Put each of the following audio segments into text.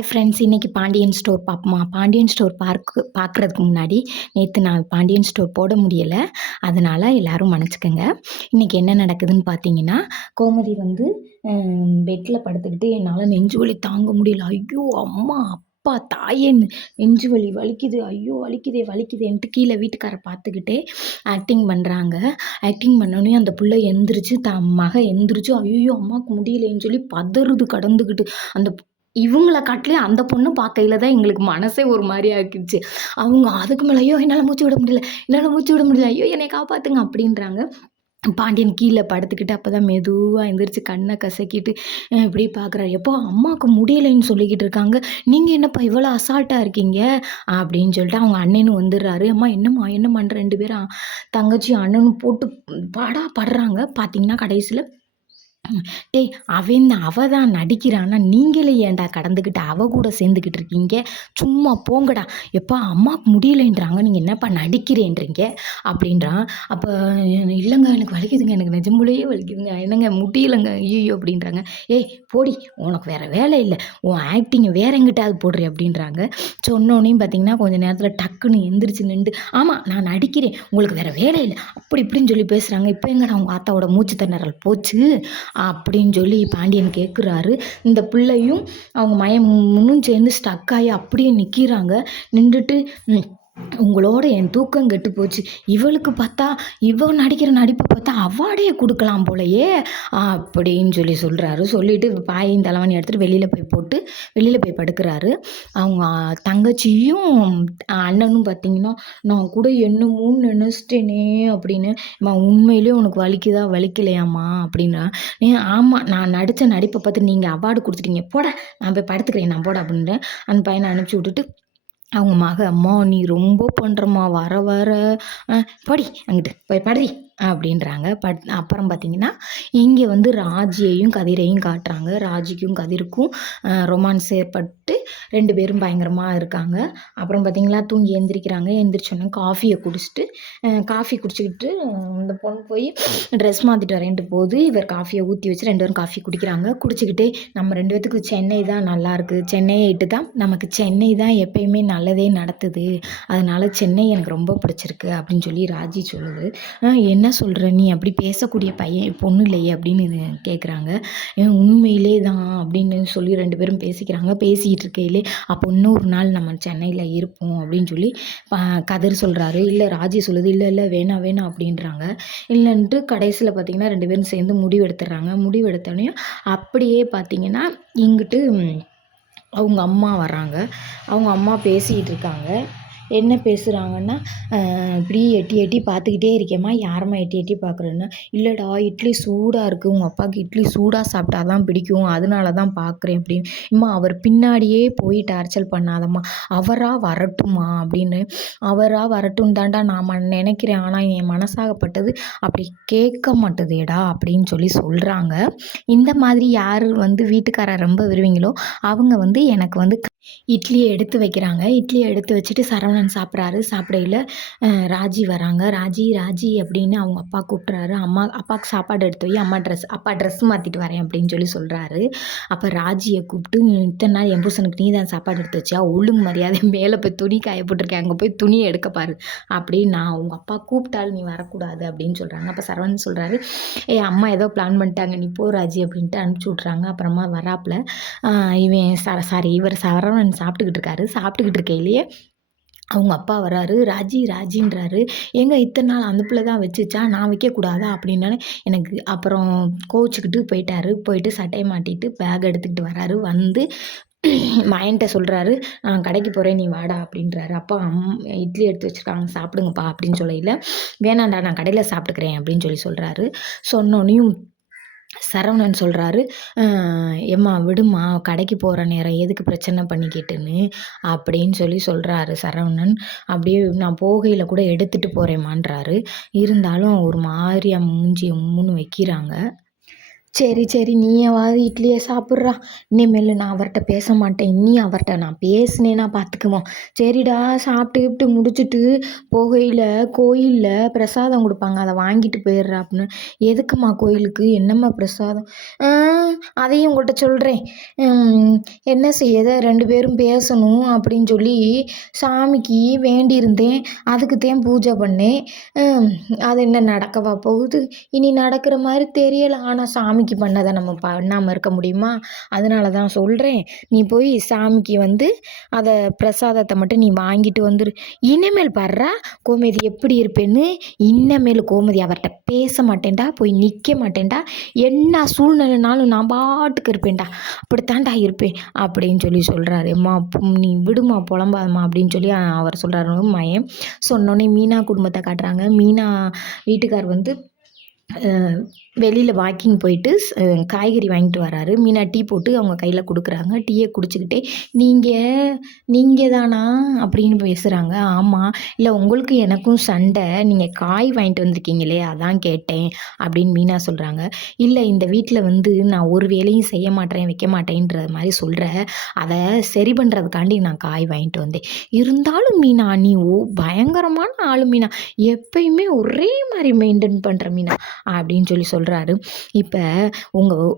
Hi friends இன்றைக்கி Pandian store பார்ப்போமா? Pandian store பார்க்க பார்க்குறதுக்கு முன்னாடி நேற்று நான் பாண்டியன் ஸ்டோர் போட முடியலை. அதனால் எல்லோரும் மன்னிச்சுக்கோங்க. இன்றைக்கி என்ன நடக்குதுன்னு பார்த்தீங்கன்னா கோமதி வந்து பெட்டில் படுத்துக்கிட்டு என்னால் நெஞ்சு வலி தாங்க முடியல. ஐயோ அம்மா அப்பா தாயே நெஞ்சு வலி வலிக்குது. ஐயோ வலிக்குதே வலிக்குதேன்ட்டு கீழே வீட்டுக்காரை பார்த்துக்கிட்டே ஆக்டிங் பண்ணுறாங்க ஆக்டிங் பண்ணோடனே அந்த பிள்ளை எந்திரிச்சு த மக எந்திரிச்சு ஐயோ அம்மாவுக்கு முடியலன்னு சொல்லி பதறுது கடந்துக்கிட்டு. அந்த இவங்களை காட்டிலே அந்த பொண்ணு பார்க்கையில தான் எங்களுக்கு மனசே ஒரு மாதிரி ஆக்கிடுச்சு. அவங்க அதுக்கு மேலே ஐயோ என்னால் மூச்சு விட முடியல என்னால் மூச்சு விட முடியல ஐயோ என்னை காப்பாற்றுங்க அப்படின்றாங்க. பாண்டியன் கீழே படுத்துக்கிட்டு அப்போ தான் மெதுவாக எந்திரிச்சு கண்ணை கசக்கிட்டு இப்படி பார்க்குறாரு எப்போ அம்மாவுக்கு முடியலைன்னு சொல்லிக்கிட்டு இருக்காங்க. நீங்கள் என்னப்பா இவ்வளோ அசால்ட்டாக இருக்கீங்க? அப்படின்னு சொல்லிட்டு அவங்க அண்ணனும் வந்துடுறாரு. அம்மா என்னம்மா என்னம்மான்னு ரெண்டு பேரும் தங்கச்சி அண்ணனும் போட்டு பாடா படுறாங்க. பார்த்தீங்கன்னா கடைசியில் டேய் அவன் அவ தான் நடிக்கிறான்னா நீங்களே ஏன்டா கடந்துக்கிட்டு அவ கூட சேர்ந்துக்கிட்டு இருக்கீங்க? சும்மா போங்கடா. எப்பா அம்மாவுக்கு முடியலைன்றாங்க. நீங்கள் என்னப்பா நடிக்கிறேன்றீங்க? அப்படின்றான். அப்போ இல்லைங்க எனக்கு வலிக்குதுங்க. எனக்கு நிஜமுலையே வலிக்குதுங்க. என்னங்க முடியலைங்க. ஐயோ அப்படின்றாங்க. ஏய் போடி உனக்கு வேறு வேலை இல்லை. உன் ஆக்டிங்கை வேற எங்கிட்டாவது போடுறே அப்படின்றாங்க. சொன்னோன்னையும் பார்த்தீங்கன்னா கொஞ்சம் நேரத்தில் டக்குன்னு எந்திரிச்சு நின்று ஆமாம் நான் நடிக்கிறேன். உங்களுக்கு வேறு வேலை இல்லை. அப்படி இப்படின்னு சொல்லி பேசுகிறாங்க இப்போ எங்கடா உங்கள் ஆத்தாவோட மூச்சு திணறல் போச்சு? அப்படின்னு சொல்லி பாண்டியன் கேட்குறாரு இந்த பிள்ளையும் அவங்க மயம் முன்னும் சேர்ந்து ஸ்டக் ஆகி அப்படியே நிற்கிறாங்க நின்றுட்டு உங்களோட என் தூக்கம் கெட்டு போச்சு. இவளுக்கு பார்த்தா இவள் நடிக்கிற நடிப்பை பார்த்தா அவார்டே கொடுக்கலாம் போலையே. அப்படின்னு சொல்லி சொல்கிறாரு சொல்லிவிட்டு பாயின் தலைவணி எடுத்துகிட்டு வெளியில் போய் போட்டு வெளியில் போய் படுக்கிறாரு. அவங்க தங்கச்சியும் அண்ணனும் பார்த்தீங்கன்னா நான் கூட என்னமோன்னு நினச்சிட்டேனே அப்படின்னு உண்மையிலேயே உனக்கு வலிக்குதா? வலிக்கலையாம்மா? அப்படின்னா ஆமாம் நான் நடித்த நடிப்பை பார்த்து நீங்கள் அவார்டு கொடுத்துட்டீங்க. போட நான் போய் படுத்துக்கிறேன் நான் போட அப்படின்ட்டு அந்த பையனை அனுப்பிச்சி விட்டுட்டு அவங்க மக அம்மா நீ ரொம்ப பண்ணுறம்மா வர வர. படி அங்கிட்டு போய் படி அப்படின்றாங்க. பட் அப்புறம் பார்த்திங்கன்னா இங்கே வந்து ராஜியையும் கதிரையும் காட்டுறாங்க. ராஜிக்கும் கதிருக்கும் ரொமான்ஸ் ஏற்பட்டு ரெண்டு பேரும் பயங்கரமாக இருக்காங்க. அப்புறம் பார்த்திங்களா தூங்கி எந்திரிக்கிறாங்க. எந்திரிச்சோன்னே காஃபியை குடிச்சிட்டு காஃபி குடிச்சிக்கிட்டு இந்த பொண்ணு போய் ட்ரெஸ் மாற்றிட்டு வரேன்ட்டு போது இவர் காஃபியை ஊற்றி வச்சு ரெண்டு பேரும் காஃபி குடிக்கிறாங்க. குடிச்சிக்கிட்டே நம்ம ரெண்டு பேத்துக்கு சென்னை தான் நல்லாயிருக்கு சென்னையை இட்டு தான் நமக்கு சென்னை தான் எப்பயுமே நல்லதே நடத்துது. அதனால் சென்னை எனக்கு ரொம்ப பிடிச்சிருக்கு அப்படின்னு சொல்லி ராஜி சொல்லுது. என்ன சொல்கிற நீ அப்படி பேசக்கூடிய பையன் பொண்ணு இல்லையே அப்படின்னு கேட்குறாங்க உண்மையிலே தான் அப்படின்னு சொல்லி ரெண்டு பேரும் பேசிக்கிறாங்க. பேசிகிட்டு இருக்கையிலே அப்போ இன்னொரு நாள் நம்ம சென்னையில் இருப்போம் அப்படின்னு சொல்லி கதிர் சொல்கிறாரு இல்லை ராஜி சொல்லுது. இல்லை இல்லை வேணாம் வேணாம் அப்படின்றாங்க. இல்லைன்ட்டு கடைசியில் பார்த்திங்கன்னா ரெண்டு பேரும் சேர்ந்து முடிவு எடுத்துடுறாங்க முடிவு எடுத்தோடனே அப்படியே பார்த்திங்கன்னா இங்கிட்டு அவங்க அம்மா வராங்க அவங்க அம்மா பேசிக்கிட்டு இருக்காங்க. என்ன பேசுகிறாங்கன்னா இப்படி எட்டி எட்டி பார்த்துக்கிட்டே இருக்கேம்மா. யாரம்மா எட்டி எட்டி பார்க்குறேன்னா? இல்லைடா இட்லி சூடாக இருக்குது உங்கள் அப்பாவுக்கு இட்லி சூடாக சாப்பிட்டா தான் பிடிக்கும். அதனால தான் பார்க்குறேன். அப்படின்னு. இம்மா அவர் பின்னாடியே போய் டார்ச்சல் பண்ணாதம்மா. அவராக வரட்டுமா அப்படின்னு. அவராக வரட்டும் தாண்டா. நான் நினைக்கிறேன். ஆனால் என் மனசாகப்பட்டது அப்படி கேட்க மாட்டுதேடா. அப்படின்னு சொல்லி சொல்கிறாங்க இந்த மாதிரி யார் வந்து வீட்டுக்காரர் ரொம்ப விரும்பிங்களோ அவங்க வந்து எனக்கு வந்து இட்லியை எடுத்து வைக்கிறாங்க. இட்லியை எடுத்து வச்சுட்டு சரவணன் சாப்பிட்றாரு. சாப்பிடையில ராஜி வராங்க. ராஜி ராஜி அப்படின்னு அவங்க அப்பா கூப்பிட்றாரு. அம்மா அப்பாவுக்கு சாப்பாடு எடுத்து வை. அம்மா ட்ரெஸ் அப்பா ட்ரெஸ் மாற்றிட்டு வரேன் அப்படின்னு சொல்லி சொல்கிறாரு அப்போ ராஜியை கூப்பிட்டு இத்தனை நாள் என் புருஷனுக்கு நீ தான் சாப்பாடு எடுத்து வச்சியா? ஒழுங்கு மரியாதை மேலே போய் துணி காய போட்டிருக்கேன். அங்கே போய் துணியை எடுக்க பாரு. அப்படின்னு நான் உங்கள் அப்பா கூப்பிட்டாலும் நீ வரக்கூடாது அப்படின்னு சொல்கிறாங்க அப்போ சரவணன் சொல்கிறாரு ஏ அம்மா ஏதோ பிளான் பண்ணிட்டாங்க. நீ போ ராஜி அப்படின்ட்டு அனுப்பிச்சி விட்றாங்க. அப்புறமா வராப்பில் இவன் சாரி இவர் சரவணன் சரவணன் சாப்பிட்டுக்கிட்டு இருக்காரு. சாப்பிட்டுக்கிட்டு இருக்கையிலேயே அவங்க அப்பா வராரு ராஜி ராஜின்றாரு. எங்க இத்தனை நாள் அந்த பிள்ளை தான் வச்சுச்சா? நான் வைக்கக்கூடாதா? அப்படின்னாலே எனக்கு அப்புறம் கோச்சிக்கிட்டு போயிட்டாரு. போயிட்டு சட்டையை மாட்டிட்டு பேக் எடுத்துக்கிட்டு வராரு வந்து மயன்ட்ட சொல்கிறாரு நான் கடைக்கு போகிறேன் நீ வாடா அப்படின்றாரு. அப்பா அம் இட்லி எடுத்து வச்சுருக்காங்க சாப்பிடுங்கப்பா அப்படின்னு சொல்லையில் வேணாண்டா நான் கடையில் சாப்பிட்டுக்கிறேன் அப்படின்னு சொல்லி சொல்கிறாரு சொன்னோன்னையும் சரவணன் சொல்கிறாரு எம்மா விடுமா கடைக்கு போகிற நேரம் எதுக்கு பிரச்சனை பண்ணிக்கிட்டுன்னு? அப்படின்னு சொல்லி சொல்கிறாரு சரவணன். அப்படியே நான் போகையில் கூட எடுத்துகிட்டு போகிறேம்மான்றாரு இருந்தாலும் ஒரு மாதிரியாக மூஞ்சி மூணு வைக்கிறாங்க. சரி சரி நீயாவது இட்லியை சாப்பிட்றா. இனிமேல் நான் அவர்கிட்ட பேச மாட்டேன். இனி அவர்கிட்ட நான் பேசினேன்னா பார்த்துக்குவோம் சரிடா சாப்பிட்டு கிப்ட்டு முடிச்சுட்டு போகையில் கோயிலில் பிரசாதம் கொடுப்பாங்க. அதை வாங்கிட்டு போயிடுறா அப்படின்னு. எதுக்குமா கோயிலுக்கு? என்னம்மா பிரசாதம்? அதையும் உங்கள்கிட்ட சொல்கிறேன் என்ன செய்யத ரெண்டு பேரும் பேசணும் அப்படின்னு சொல்லி சாமிக்கு வேண்டியிருந்தேன். அதுக்கு தான் பூஜை பண்ணேன். அது என்ன நடக்கவா போகுது? இனி நடக்கிற மாதிரி தெரியலை. ஆனால் சாமி சாமிக்கு பண்ணதை நம்ம பண்ணாமல் இருக்க முடியுமா? அதனால தான் சொல்கிறேன் நீ போய் சாமிக்கு வந்து அதை பிரசாதத்தை மட்டும் நீ வாங்கிட்டு வந்துரு. இனிமேல் பாடுறா கோமதி எப்படி இருப்பேன்னு இனிமேல் கோமதி அவர்கிட்ட பேச மாட்டேன்டா போய் நிற்க மாட்டேன்டா. என்ன சூழ்நிலைனாலும் நான் பாட்டுக்கு இருப்பேன்டா. அப்படித்தான்டா இருப்பேன் அப்படின்னு சொல்லி சொல்கிறாரு மா நீ விடுமா புலம்பாதம்மா அப்படின்னு சொல்லி அவர் சொல்கிறாரு மயம். சொன்னோடனே மீனா குடும்பத்தை காட்டுறாங்க. மீனா வீட்டுக்கார் வந்து வெளியில் வாக்கிங் போயிட்டு காய்கறி வாங்கிட்டு வராரு. மீனா டீ போட்டு அவங்க கையில் கொடுக்குறாங்க. டீயை குடிச்சிக்கிட்டே நீங்கள் நீங்கள் தானா? அப்படின்னு பேசுகிறாங்க ஆமாம் இல்லை உங்களுக்கு எனக்கும் சண்டை. நீங்கள் காய் வாங்கிட்டு வந்திருக்கீங்களே அதான் கேட்டேன். அப்படின்னு மீனா சொல்கிறாங்க இல்லை இந்த வீட்டில் வந்து நான் ஒரு வேலையும் செய்ய மாட்டேன் வைக்க மாட்டேன்ற மாதிரி சொல்கிற அதை சரி பண்ணுறதுக்காண்டி நான் காய் வாங்கிட்டு வந்தேன். இருந்தாலும் மீனா நீ ஓ பயங்கரமான ஆளு மீனா. எப்பயுமே ஒரே மாதிரி மெயின்டைன் பண்ணுற மீனா. அப்படின்னு சொல்லி சொல்கிறாரு இப்போ உங்கள்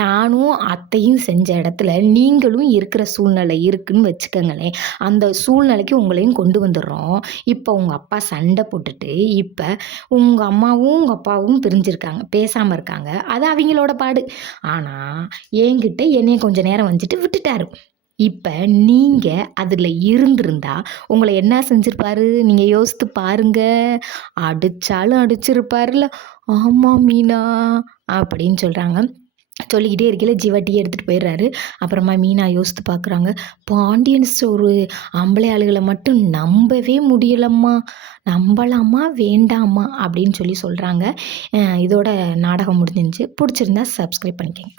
நானும் அத்தையும் செஞ்ச இடத்துல நீங்களும் இருக்கிற சூழ்நிலை இருக்குன்னு வச்சுக்கோங்களேன். அந்த சூழ்நிலைக்கு உங்களையும் கொண்டு வந்துடுறோம். இப்போ உங்கள் அப்பா சண்டை போட்டுட்டு இப்போ உங்கள் அம்மாவும் உங்கள் அப்பாவும் பிரிஞ்சிருக்காங்க பேசாமல் இருக்காங்க. அது அவங்களோட பாடு. ஆனால் என்கிட்ட என்னைய கொஞ்சம் நேரம் வந்துட்டு விட்டுட்டாரு. இப்போ நீங்கள் அதில் இருந்திருந்தா உங்களை என்ன செஞ்சுருப்பாரு? நீங்கள் யோசித்து பாருங்க. அடித்தாலும் அடிச்சிருப்பாருல ஆமாம் மீனா அப்படின்னு சொல்கிறாங்க சொல்லிக்கிட்டே இருக்கையில் ஜிவட்டியை எடுத்துகிட்டு போயிடுறாரு. அப்புறமா மீனா யோசித்து பார்க்குறாங்க பாண்டியன்ஸ் ஒரு ஆம்பளை ஆளுகளை மட்டும் நம்பவே முடியலம்மா. நம்பலாமா வேண்டாமா அப்படின்னு சொல்லி சொல்கிறாங்க இதோட நாடகம் முடிஞ்சிருந்துச்சு. பிடிச்சிருந்தா சப்ஸ்கிரைப் பண்ணிக்கங்க.